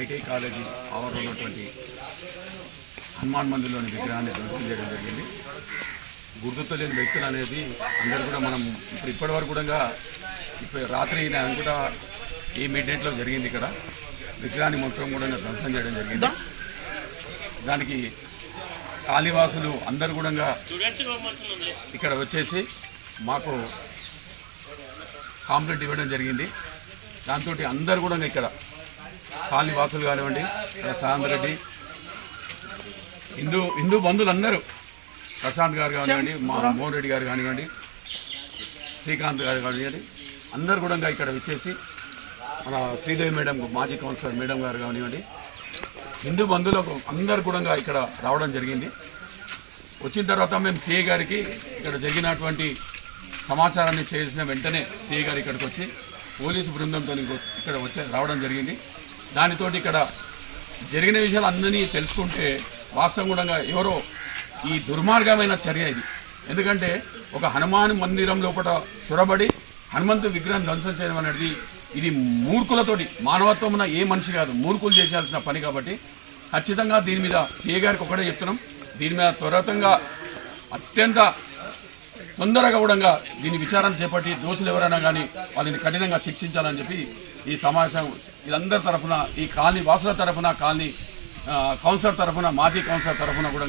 ITI college ఆవరణలో ఉన్నటువంటి హనుమాన్ మందిర్లోని విగ్రహాన్ని ధ్వంసం చేయడం జరిగింది. గుర్తుతో లేని వ్యక్తులు అనేది అందరు కూడా మనం ఇప్పుడు ఇప్పటి వరకు కూడా ఇప్పుడు రాత్రి నేను కూడా ఈ మిడ్నైట్లో జరిగింది ఇక్కడ. విగ్రహాన్ని మొత్తం కూడా ధ్వంసం చేయడం జరిగింది. దానికి కాళీవాసులు అందరు కూడా ఇక్కడ వచ్చేసి మాకు కాంప్లైంట్ ఇవ్వడం జరిగింది. దాంతో అందరు కూడా ఇక్కడ కాళీవాసులు కానివ్వండి ఇక్కడ సాయంత్ర రెడ్డి హిందూ హిందూ బంధువులు అందరూ ప్రశాంత్ గారు కానివ్వండి మా మోహన్ రెడ్డి గారు కానివ్వండి శ్రీకాంత్ గారు కానివ్వండి అందరు కూడా ఇక్కడ వచ్చేసి మన శ్రీదేవి మేడం మాజీ కౌన్సిలర్ మేడం గారు కానివ్వండి హిందూ బంధువులకు అందరు కూడా ఇక్కడ రావడం జరిగింది. వచ్చిన తర్వాత మేము సిఐ గారికి ఇక్కడ జరిగినటువంటి సమాచారాన్ని చేసిన వెంటనే సిఐ గారు ఇక్కడికి వచ్చి పోలీసు బృందంతో ఇక్కడ వచ్చే రావడం జరిగింది. దానితోటి ఇక్కడ జరిగిన విషయాలు అందరినీ తెలుసుకుంటే వాస్తవం ఎవరో ఈ దుర్మార్గమైన చర్య ఇది. ఎందుకంటే ఒక హనుమాన్ మందిరం లోపల చొరబడి హనుమంతు విగ్రహం ధ్వంసం చేయడం అనేది ఇది మూర్ఖులతోటి మానవత్వం ఉన్న ఏ మనిషి కాదు మూర్ఖులు చేయాల్సిన పని కాబట్టి ఖచ్చితంగా దీని మీద సీఏ గారికి ఒకటే చెప్తున్నాం. దీని మీద త్వరతంగా అత్యంత తొందరగా కూడా దీని విచారణ చేపట్టి దోషులు ఎవరైనా కానీ వాళ్ళని కఠినంగా శిక్షించాలని చెప్పి ఈ సమావేశం వీళ్ళందరి తరఫున ఈ కాలనీ వాసుల తరఫున కాలనీ కౌన్సిలర్ తరఫున మాజీ కౌన్సిలర్ తరఫున కూడా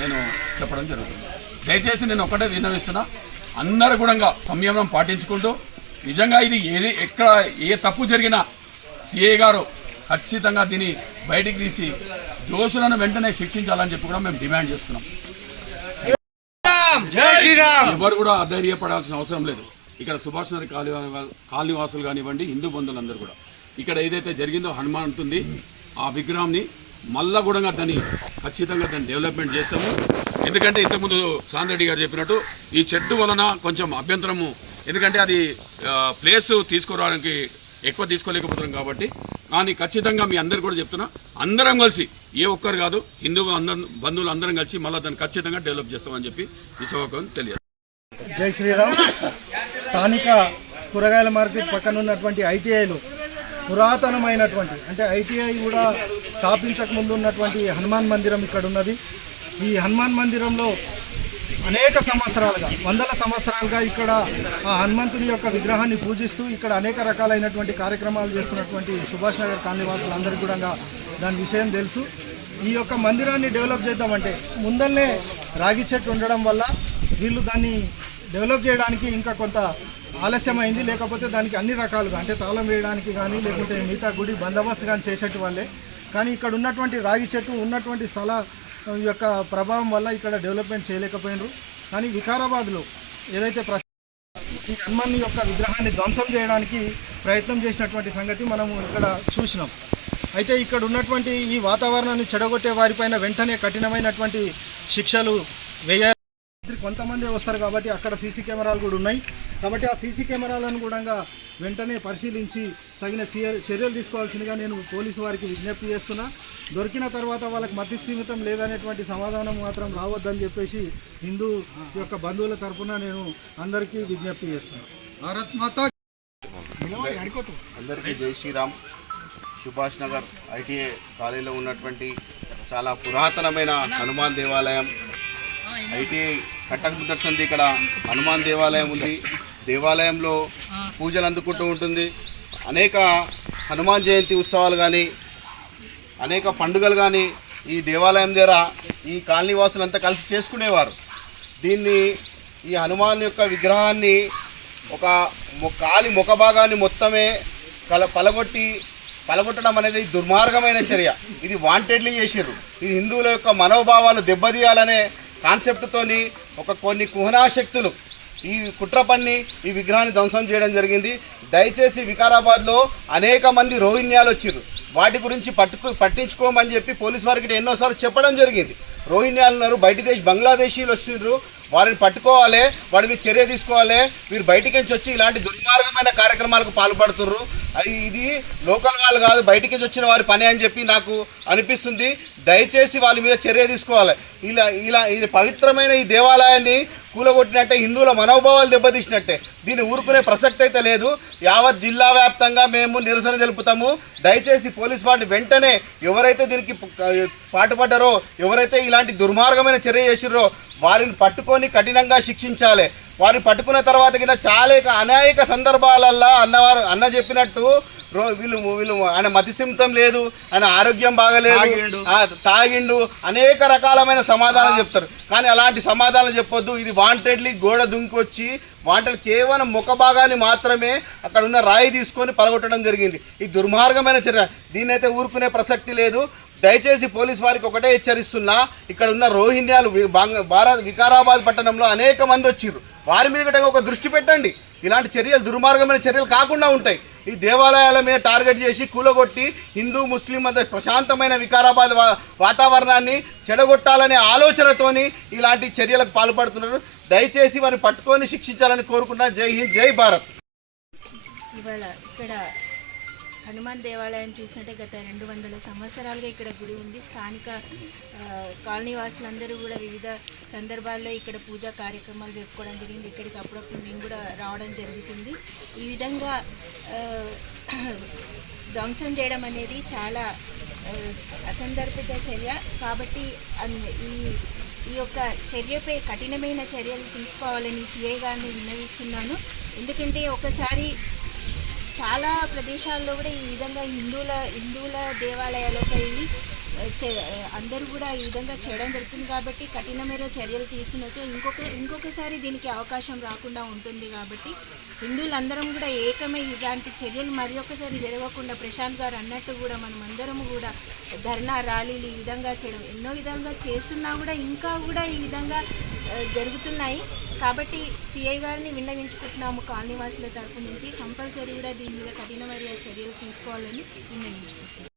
నేను చెప్పడం జరుగుతుంది. దయచేసి నేను ఒకటే విన్నవిస్తున్నా అందరూ కూడా సంయమనం పాటించుకుంటూ నిజంగా ఇది ఏది ఎక్కడ ఏ తప్పు జరిగినా సిఏ గారు ఖచ్చితంగా దీన్ని బయటికి తీసి దోషులను వెంటనే శిక్షించాలని చెప్పి కూడా మేము డిమాండ్ చేస్తున్నాం. ఎవరు కూడా అధైర్యపడాల్సిన అవసరం లేదు. ఇక్కడ సుభాష్ నగర్ కాలనీ కాలనీవాసులు కానివ్వండి హిందూ బంధువులందరూ కూడా. ఇక్కడ ఏదైతే జరిగిందో హనుమాన్ ఉంటుంది ఆ విగ్రహాన్ని మళ్ళా కూడా దాన్ని ఖచ్చితంగా దాన్ని డెవలప్మెంట్ చేస్తాము. ఎందుకంటే ఇంతకుముందు సాందరెడ్డి గారు చెప్పినట్టు ఈ చెట్టు వలన కొంచెం అభ్యంతరము ఎందుకంటే అది ప్లేస్ తీసుకురావడానికి ఎక్కువ తీసుకోలేకపోతున్నాం కాబట్టి. కానీ ఖచ్చితంగా మీ అందరు కూడా చెప్తున్నా అందరం కలిసి ఏ ఒక్కరు కాదు హిందూ అందరం బంధువులు అందరం కలిసి మళ్ళీ దాన్ని ఖచ్చితంగా డెవలప్ చేస్తామని చెప్పి ఈ సభకు తెలియదు జై శ్రీరామ్. స్థానిక కూరగాయల మార్కెట్ పక్కన ఉన్నటువంటి ఐటీఐలు పురాతనమైనటువంటి అంటే ఐటీఐ కూడా స్థాపించక ముందు ఉన్నటువంటి హనుమాన్ మందిరం ఇక్కడ ఉన్నది. ఈ హనుమాన్ మందిరంలో అనేక సంవత్సరాలుగా వందల సంవత్సరాలుగా ఇక్కడ ఆ హనుమంతుని యొక్క విగ్రహాన్ని పూజిస్తూ ఇక్కడ అనేక రకాలైనటువంటి కార్యక్రమాలు చేస్తున్నటువంటి సుభాష్ నగర్ కాలనీవాసులందరికీ కూడా దాని విషయం తెలుసు. ఈ యొక్క మందిరాన్ని డెవలప్ చేద్దామంటే ముందల్నే రాగి చెట్టు ఉండడం వల్ల వీళ్ళు దాన్ని డెవలప్ చేయడానికి ఇంకా కొంత ఆలస్యమైంది లేకపోతే దానికి అన్ని రకాలుగా అంటే తాళం వేయడానికి కానీ లేకుంటే మిగతా గుడి బందోబస్తు కానీ చేసేటి వాళ్ళే. కానీ ఇక్కడ ఉన్నటువంటి రాగి చెట్టు ఉన్నటువంటి స్థల యొక్క ప్రభావం వల్ల ఇక్కడ డెవలప్మెంట్ చేయలేకపోయినారు. కానీ వికారాబాద్లో ఏదైతే ప్రశ్న ఈ హనుమాన్ యొక్క విగ్రహాన్ని ధ్వంసం చేయడానికి ప్రయత్నం చేసినటువంటి సంగతి మనము ఇక్కడ చూసినాం. అయితే ఇక్కడ ఉన్నటువంటి ఈ వాతావరణాన్ని చెడగొట్టే వారిపైన వెంటనే కఠినమైనటువంటి శిక్షలు వేయాలి కొంతమంది వస్తారు కాబట్టి అక్కడ సీసీ కెమెరాలు కూడా ఉన్నాయి. కాబట్టి ఆ సీసీ కెమెరాలను కూడా వెంటనే పరిశీలించి తగిన చర్య- చర్యలు తీసుకోవాల్సిందిగా నేను పోలీసు వారికి విజ్ఞప్తి చేస్తున్నా. దొరికిన తర్వాత వాళ్ళకి మతి స్థిమితం లేదనేటువంటి సమాధానం మాత్రం రావద్దని చెప్పేసి హిందూ యొక్క బంధువుల తరపున నేను అందరికీ విజ్ఞప్తి చేస్తున్నాను భారత్ మాతా అందరికీ జై శ్రీరామ్. సుభాష్ నగర్ ఐటీఐ కాలేజీలో ఉన్నటువంటి చాలా పురాతనమైన హనుమాన్ దేవాలయం. ఐటీఐ కట్టక ముద్దర్చంది ఇక్కడ. హనుమాన్ దేవాలయం ఉంది. దేవాలయంలో పూజలు అందుకుంటూ ఉంటుంది. అనేక హనుమాన్ జయంతి ఉత్సవాలు కానీ అనేక పండుగలు కానీ ఈ దేవాలయం దగ్గర ఈ కాలనీ వాసులంతా కలిసి చేసుకునేవారు. దీన్ని ఈ హనుమాన్ యొక్క విగ్రహాన్ని ఒక మొ- కాలి ముఖ భాగాన్ని మొత్తమే కల పలగొట్టి పలగొట్టడం అనేది దుర్మార్గమైన చర్య. ఇది వాంటెడ్లీ చేసారు ఇది హిందువుల యొక్క మనోభావాలు దెబ్బతీయాలనే కాన్సెప్ట్తోని ఒక కొన్ని కుహనాశక్తులు ఈ కుట్ర పన్ని ఈ విగ్రహాన్ని ధ్వంసం చేయడం జరిగింది. దయచేసి వికారాబాద్లో అనేక మంది రోహిణ్యాలు వచ్చారు వాటి గురించి పట్టుకు పట్టించుకోమని చెప్పి పోలీస్ వారికి ఎన్నోసార్లు చెప్పడం జరిగింది. రోహిణ్యాలు ఉన్నారు బయట దేశ్ బంగ్లాదేశీలు వచ్చిండ్రు వారిని పట్టుకోవాలి వారి మీద చర్య తీసుకోవాలి. మీరు బయటికి నుంచి వచ్చి ఇలాంటి దుర్మార్గమైన కార్యక్రమాలకు పాల్పడుతుర్రు. ఇది లోకల్ వాళ్ళు కాదు బయటికి వచ్చిన వారి పని అని చెప్పి నాకు అనిపిస్తుంది. దయచేసి వాళ్ళ మీద చర్య తీసుకోవాలి. ఇలా ఇలా ఇది పవిత్రమైన ఈ దేవాలయాన్ని కూలగొట్టినట్టే హిందువుల మనోభావాలు దెబ్బతీసినట్టే దీన్ని ఊరుకునే ప్రసక్తి అయితే లేదు. యావత్ జిల్లా వ్యాప్తంగా మేము నిరసన తెలుపుతాము. దయచేసి పోలీస్ వారిని వెంటనే ఎవరైతే దీనికి పాటుపడ్డారో ఎవరైతే ఇలాంటి దుర్మార్గమైన చర్య చేసిర్రో వారిని పట్టుకొని కఠినంగా శిక్షించాలి. వారిని పట్టుకున్న తర్వాత కింద చాలా అనేక సందర్భాలల్లో అన్నవారు అన్న చెప్పినట్టు రో వీళ్ళు వీళ్ళు ఆయన మతిస్థిమితం లేదు ఆయన ఆరోగ్యం బాగలేదు తాగిండు. అనేక రకాలమైన సమాధానాలు చెప్తారు. కానీ అలాంటి సమాధానాలు చెప్పొద్దు. ఇది వాంటెడ్లీ గోడ దుంకొచ్చి వాంటెడ్ కేవలం ముఖ భాగాన్ని మాత్రమే అక్కడ ఉన్న రాయి తీసుకొని పలగొట్టడం జరిగింది. ఈ దుర్మార్గమైన చర్య. దీన్నైతే ఊరుకునే ప్రసక్తి లేదు. దయచేసి పోలీస్ వారికి ఒకటే హెచ్చరిస్తున్నా. ఇక్కడ ఉన్న బాంగ- భారత్ వికారాబాద్ పట్టణంలో అనేక మంది వచ్చిర్రు. వారి మీద కూడా ఒక దృష్టి పెట్టండి. ఇలాంటి చర్యలు దుర్మార్గమైన చర్యలు కాకుండా ఉంటాయి. ఈ దేవాలయాల మీద టార్గెట్ చేసి కూలగొట్టి హిందూ ముస్లిం మధ్య ప్రశాంతమైన వికారాబాద్ వాతావరణాన్ని చెడగొట్టాలనే ఆలోచనతోని ఇలాంటి చర్యలకు పాల్పడుతున్నారు. దయచేసి వారిని పట్టుకొని శిక్షించాలని కోరుకున్నా జై హింద్ జై భారత్. ఇవాళ ఇక్కడ హనుమాన్ దేవాలయం చూసినట్టే గత రెండు వందల సంవత్సరాలుగా ఇక్కడ గుడి ఉంది. స్థానిక కాలనీ వాసులందరూ కూడా వివిధ సందర్భాల్లో ఇక్కడ పూజా కార్యక్రమాలు జరుపుకోవడం జరిగింది. ఇక్కడికి అప్పుడప్పుడు మేము కూడా రావడం జరుగుతుంది. ఈ విధంగా ధ్వంసం చేయడం అనేది చాలా అసందర్భిత చర్య. కాబట్టి ఈ ఈ యొక్క చర్యపై కఠినమైన చర్యలు తీసుకోవాలని సిఐ గారిని విన్నవిస్తున్నాను. ఎందుకంటే ఒకసారి చాలా ప్రదేశాల్లో కూడా ఈ విధంగా హిందువుల హిందువుల దేవాలయాలపై అందరూ కూడా ఈ విధంగా చేయడం జరుగుతుంది కాబట్టి కఠినమైన చర్యలు తీసుకునొచ్చు ఇంకొక ఇంకొకసారి దీనికి అవకాశం రాకుండా ఉంటుంది కాబట్టి హిందువులందరం కూడా ఏకమై ఇలాంటి చర్యలు మరి ఒకసారి జరగకుండా ప్రశాంత్ గారు అన్నట్టు కూడా మనం అందరం కూడా ధర్నా ర్యాలీలు ఈ విధంగా చేయడం ఎన్నో విధంగా చేస్తున్నా కూడా ఇంకా కూడా ఈ విధంగా జరుగుతున్నాయి. కాబట్టి సిఐ గారిని విన్నవించుకుంటున్నాము కాలనీవాసుల తరపు నుంచి. కంపల్సరీ కూడా దీని మీద కఠినమైన చర్యలు తీసుకోవాలని విన్నవించుకుంటున్నాము.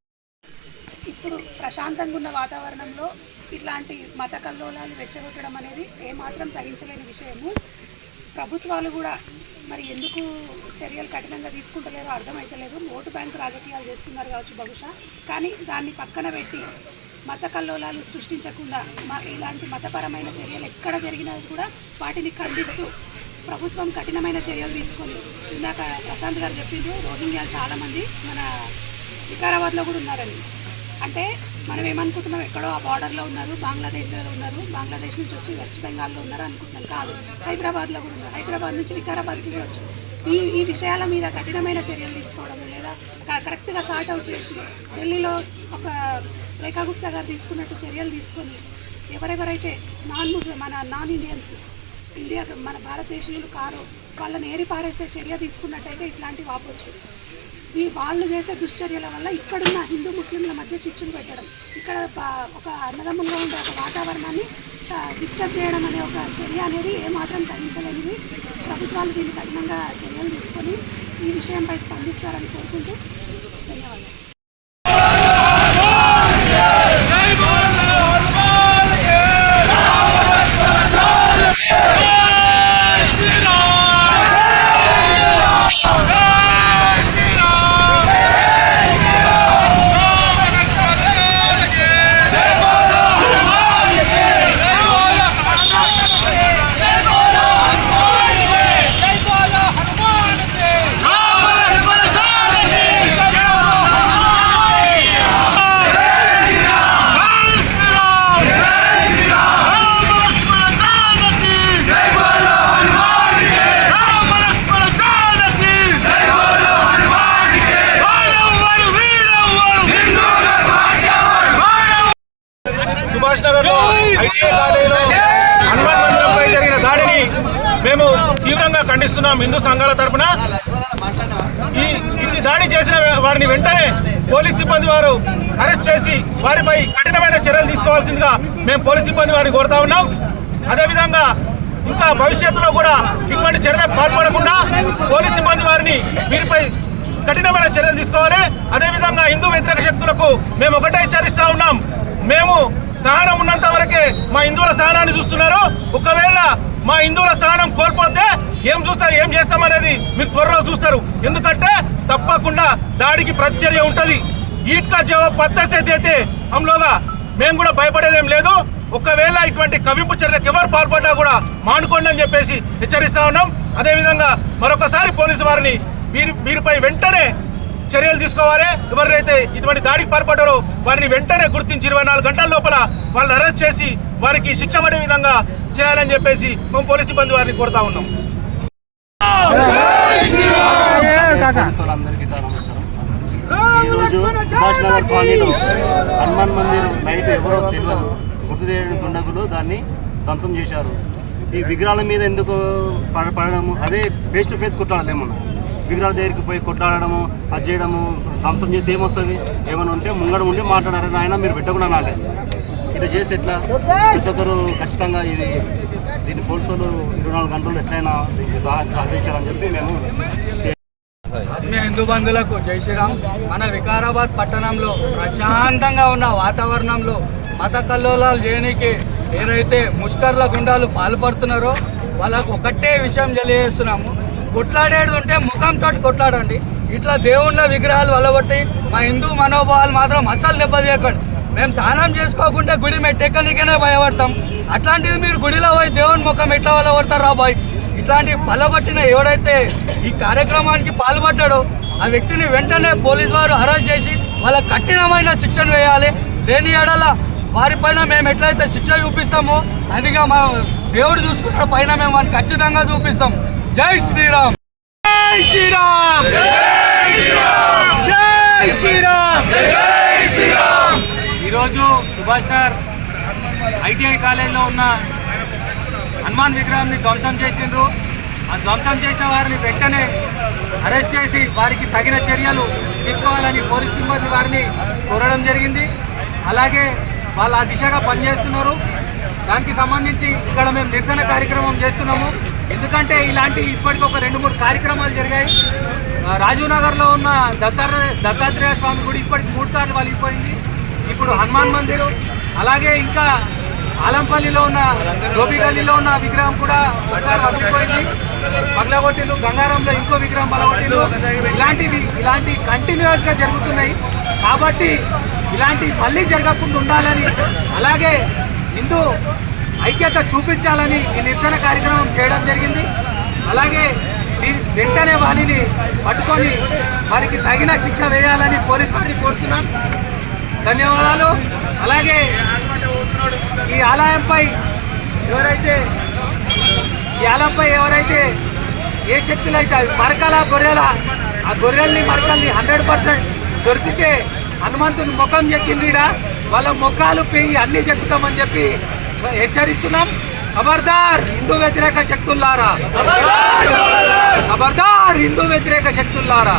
ఇప్పుడు ప్రశాంతంగా ఉన్న వాతావరణంలో ఇట్లాంటి మత కల్లోలాలు రెచ్చగొట్టడం అనేది ఏమాత్రం సహించలేని విషయము. ప్రభుత్వాలు కూడా మరి ఎందుకు చర్యలు కఠినంగా తీసుకుంటలేదో అర్థమైతలేదు. ఓటు బ్యాంకు రాజకీయాలు చేస్తున్నారు కావచ్చు బహుశా. కానీ దాన్ని పక్కన పెట్టి మత కల్లోలాలు సృష్టించకుండా మా ఇలాంటి మతపరమైన చర్యలు ఎక్కడ జరిగినా కూడా వాటిని ఖండిస్తూ ప్రభుత్వం కఠినమైన చర్యలు తీసుకొని ఇందాక ప్రశాంత్ గారు చెప్పింది రోహింగ్యాలు చాలామంది మన వికారాబాద్లో కూడా ఉన్నారని అంటే మనం ఏమనుకుంటున్నాం? ఎక్కడో ఆ బార్డర్లో ఉన్నారు బంగ్లాదేశ్లో ఉన్నారు బంగ్లాదేశ్ నుంచి వచ్చి వెస్ట్ బెంగాల్లో ఉన్నారు అనుకుంటున్నాం? కాదు. హైదరాబాద్లో కూడా ఉన్నారు. హైదరాబాద్ నుంచి వికారాబాద్కి కూడా ఈ ఈ విషయాల మీద కఠినమైన చర్యలు తీసుకోవడం లేదా క- కరెక్ట్గా సార్ట్ అవుట్ చేసి ఢిల్లీలో ఒక రేఖాగుప్తా గారు తీసుకున్నట్టు చర్యలు తీసుకొని ఎవరెవరైతే నాన్ ముస్లిం మన నాన్ ఇండియన్స్ ఇండియా మన భారతదేశీయులు కారు వాళ్ళని ఏరి పారేసే చర్య తీసుకున్నట్టయితే ఇట్లాంటివి ఆపొచ్చు. ఈ వాళ్ళు చేసే దుశ్చర్యల వల్ల ఇక్కడున్న హిందూ ముస్లింల మధ్య చిచ్చులు పెట్టడం ఇక్కడ ఒక అన్నదమ్ములుగా ఉండే ఒక వాతావరణాన్ని డిస్టర్బ్ చేయడం అనే ఒక చర్య అనేది ఏమాత్రం సహించలేనిది. ప్రభుత్వాలు దీన్ని కఠినంగా చర్యలు తీసుకొని ఈ విషయంపై స్పందిస్తారని కోరుకుంటూ ఖండిస్తున్నాం హిందూ సంఘాల తరపున. ఈ ఇట్టి దాడి చేసిన వారిని వెంటనే పోలీస్ సిబ్బంది వారు అరెస్ట్ చేసి వారిపై కఠినమైన చర్యలు తీసుకోవాల్సిందిగా మేము పోలీస్ సిబ్బంది వారిని కోరుతా ఉన్నాం. అదేవిధంగా ఇంకా భవిష్యత్తులో కూడా ఇటువంటి చర్యలకు పాల్పడకుండా పోలీస్ సిబ్బంది వారిని వీరిపై కఠినమైన చర్యలు తీసుకోవాలి. అదేవిధంగా హిందూ వ్యతిరేక శక్తులకు మేము ఒకటే హెచ్చరిస్తా ఉన్నాం. మేము సహనం ఉన్నంత వరకే మా హిందువుల సహనాన్ని చూస్తున్నారు. ఒకవేళ మా హిందువుల సహనం కోల్పోతే ఏం చూస్తారు ఏం చేస్తామనేది మీరు త్వరలో చూస్తారు. ఎందుకంటే తప్పకుండా దాడికి ప్రతిచర్య ఉంటుంది. ఈట్కా జవాబు జవాబ్ పత్తస్తే అయితే హంలోగా మేము కూడా భయపడేదేం లేదు. ఒకవేళ ఇటువంటి కవింపు చర్యలకు ఎవరు పాల్పడ్డా కూడా మానుకోండి అని చెప్పేసి హెచ్చరిస్తా ఉన్నాం. అదేవిధంగా మరొకసారి పోలీసు వారిని వీరి వీరిపై వెంటనే చర్యలు తీసుకోవాలి. ఎవరైతే ఇటువంటి దాడికి పాల్పడ్డారో వారిని వెంటనే గుర్తించి ఇరవై నాలుగు గంటల లోపల వాళ్ళని అరెస్ట్ చేసి వారికి శిక్ష పడే విధంగా చేయాలని చెప్పేసి మేము పోలీస్ సిబ్బంది వారిని కోరుతా ఉన్నాం. ఈరోజు సుభాష్ నగర్ కాలనీలో హనుమాన్ మందిర్ నైట్ ఎవరో తెలియదు గుర్తు చేయని దుండగులు దాన్ని దంతం చేశారు. ఈ విగ్రహాల మీద ఎందుకు పడ పడడము? అదే ఫేస్ టు ఫేస్ కొట్లాడలేమన్నా విగ్రహాల దగ్గరికి పోయి కొట్లాడడము అది చేయడము ధ్వంసం చేసి ఏమొస్తుంది? ఏమైనా ఉంటే ముంగడ ఉండి మాట్లాడారని ఆయన మీరు పెట్టకుండా నాలే. ఇట్లా చేసి ఎట్లా? ప్రతి ఒక్కరు ఖచ్చితంగా ఇది దీన్ని పోలీసులు ఇరవై నాలుగు గంటలు ఎట్లయినా దీనికి సహకరించాలని చెప్పి మేము హిందూ బంధువులకు జై శ్రీరామ్. మన వికారాబాద్ పట్టణంలో ప్రశాంతంగా ఉన్న వాతావరణంలో మత కల్లోలాలు చేయడానికి ఏదైతే ముష్కర్ల గుండాలు పాల్పడుతున్నారో వాళ్ళకు ఒకటే విషయం తెలియజేస్తున్నాము. కొట్లాడేది ఉంటే ముఖంతో కొట్లాడండి. ఇట్లా దేవుళ్ళ విగ్రహాలు వల్లగొట్టి మా హిందూ మనోభావాలు మాత్రం అస్సలు దెబ్బతీయకండి. మేము స్నానం చేసుకోకుండా గుడి మెట్టెక్కనికైనా భయపడతాం. అట్లాంటిది మీరు గుడిలో పోయి దేవుని ముఖం ఎట్లా వల్లగొడతారు రా బాయ్? ఇట్లాంటి బలగొట్టిన ఎవడైతే ఈ కార్యక్రమానికి పాల్పడ్డాడో ఆ వ్యక్తిని వెంటనే పోలీసు వారు అరెస్ట్ చేసి వాళ్ళ కఠినమైన శిక్షను వేయాలి. లేని ఎడల వారిపైన మేము ఎట్లయితే శిక్ష చూపిస్తామో అదిగా మా దేవుడు చూసుకున్న పైన మేము వారిని ఖచ్చితంగా చూపిస్తాం. జై శ్రీరామ్. జై శ్రీరామ్. జై శ్రీరామ్. ఈరోజు సుభాష్ నగర్ ఐటీఐ కాలేజీలో ఉన్న హనుమాన్ విగ్రహాన్ని ధ్వంసం చేసిండ్రు. ఆ ధ్వంసం చేసిన వారిని వెంటనే అరెస్ట్ చేసి వారికి తగిన చర్యలు తీసుకోవాలని పోలీస్ సిబ్బంది వారిని కోరడం జరిగింది. అలాగే వాళ్ళు ఆ దిశగా పనిచేస్తున్నారు. దానికి సంబంధించి ఇక్కడ మేము నిరసన కార్యక్రమం చేస్తున్నాము. ఎందుకంటే ఇలాంటి ఇప్పటికి ఒక రెండు మూడు కార్యక్రమాలు జరిగాయి. రాజీవ్నగర్లో రాజీవ్ నగర్లో ఉన్న దత్తాత్రేయ దత్తాత్రేయ స్వామి గుడి ఇప్పటికి మూడు సార్లు వలిగిపోయింది. ఇప్పుడు హనుమాన్ మందిరు. అలాగే ఇంకా ఆలంపల్లిలో ఉన్న గోపిగల్లిలో ఉన్న విగ్రహం కూడా ఒకసారి పగిలిపోయింది పగలగొట్టిలు గంగారంలో ఇంకో విగ్రహం పగలగొట్టిలు ఇలాంటివి ఇలాంటి కంటిన్యూస్గా జరుగుతున్నాయి. కాబట్టి ఇలాంటి మళ్ళీ జరగకుండా ఉండాలని అలాగే హిందూ ఐక్యత చూపించాలని ఈ నిరసన కార్యక్రమం చేయడం జరిగింది. అలాగే వెంటనే వారిని పట్టుకొని వారికి తగిన శిక్ష వేయాలని పోలీసు వారిని కోరుతున్నాం. ధన్యవాదాలు. అలాగే ఈ ఆలయంపై ఎవరైతే ఈ ఆలయంపై ఎవరైతే ఏ శక్తులు అయితే అవి మరకల గొర్రెల ఆ గొర్రెల్ని మరకల్ని హండ్రెడ్ పర్సెంట్ దొరికితే హనుమంతుని ముఖం చెక్కిందిడ వాళ్ళ ముఖాలు పెయ్యి అన్ని చెక్కుతామని చెప్పి హెచ్చరిస్తున్నాం. ఖబర్దార్ హిందూ వ్యతిరేక శక్తుల్లారా? ఖబర్దార్ హిందూ వ్యతిరేక శక్తుల్లారా?